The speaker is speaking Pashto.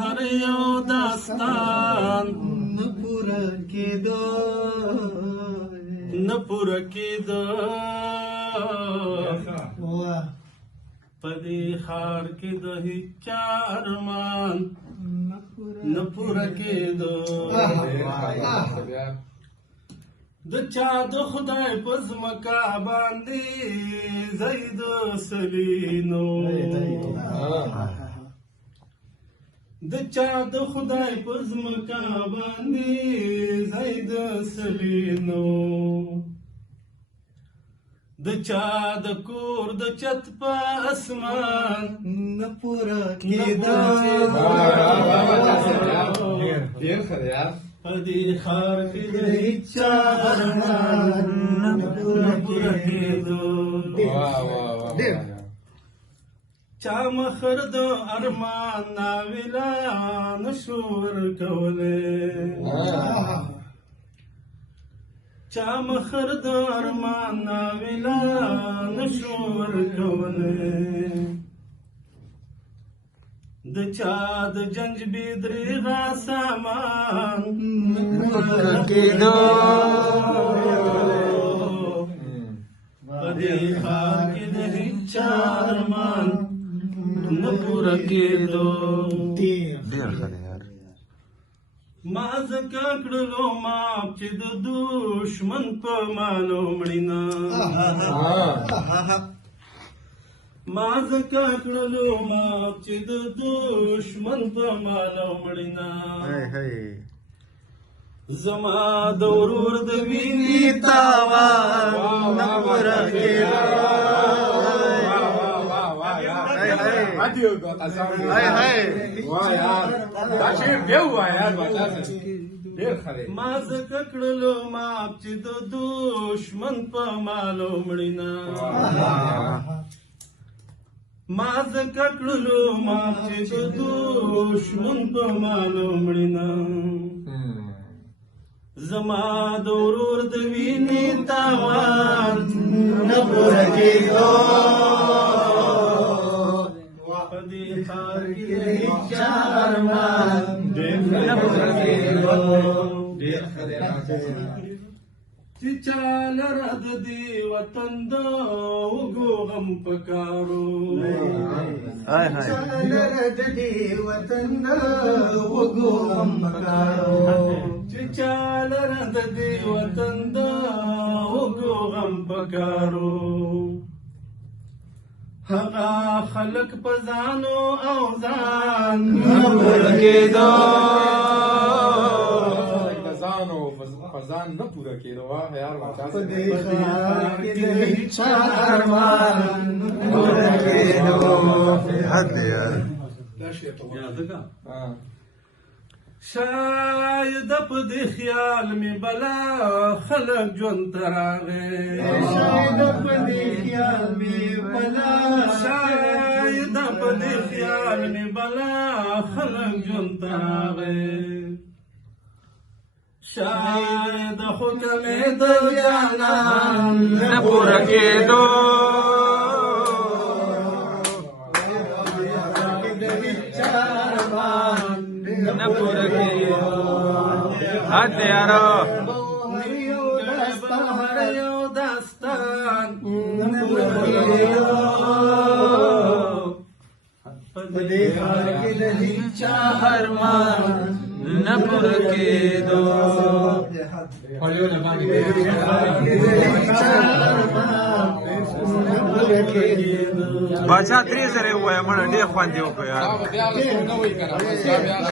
هر یو داستان نه پوره کېدو په دې ښار کې د هیچا ارمان نه پوره کېدو د چا د خدای په ځمکه باندې ځای د سلینو د چا د خدای په ځمکه باندې ځای د سلینو د چا د کور د چت په اسمان نه پوره کېدو په دې ښار کې د هیچا ارمان نه پوره کېدو چا مخر د ارمان ناویلا نشو ورکولی چا مخر د ارمان ناویلا نشو ورکولی د چا د جنج بېدریغه سامان نه پوره کېدو په دې ښار کې د هیچا ارمان نه پوره کېدو ډېر ښه دی یار ما ځکه کړلو ماپ چې د دشمن په مالو مړینه ما ځکه کړلو ماپ چې د دشمن په مالو مړینه زما د ورور د وینې تاوان نه پوره کېدو ما ځکه کړلو ماپ چې د دشمن په مالو مړینه ما ځکه کړلو ماپ چې د دشمن په مالو مړینه زما د ورور د وینې تاوان نه پوره کېدو په دې ښار کې د هیچا ارمان نه پوره کېدو چې چا لره د دې وطن د اوږو غم پکارو چا لره د دې وطن د اوږو غم پکارو چې چا لره د دې وطن د اوږو غم پکارو هغه خلک په ځانو او ځان نه پوره کېدو ځان نه پوره کېدو یار په دې ښار کې د هیچا ارمان نه پوره کېدو حد دی یار شاید په دې خیال مې بلا خلک ژوند ته راغی شاید په دې خیال مې بلا شاید په دې خیال مې بلا خلک ژوند ته راغی شاید حکم د جانان نه پوره کېدو نه پوره کېدو حد دی یارو هر یو داستان نه پوره کېدو په دې ښار کې د هیچا ارمان نه پوره کېدو باچا 3 زره وای مړه ډېر خوند دی وکړ یار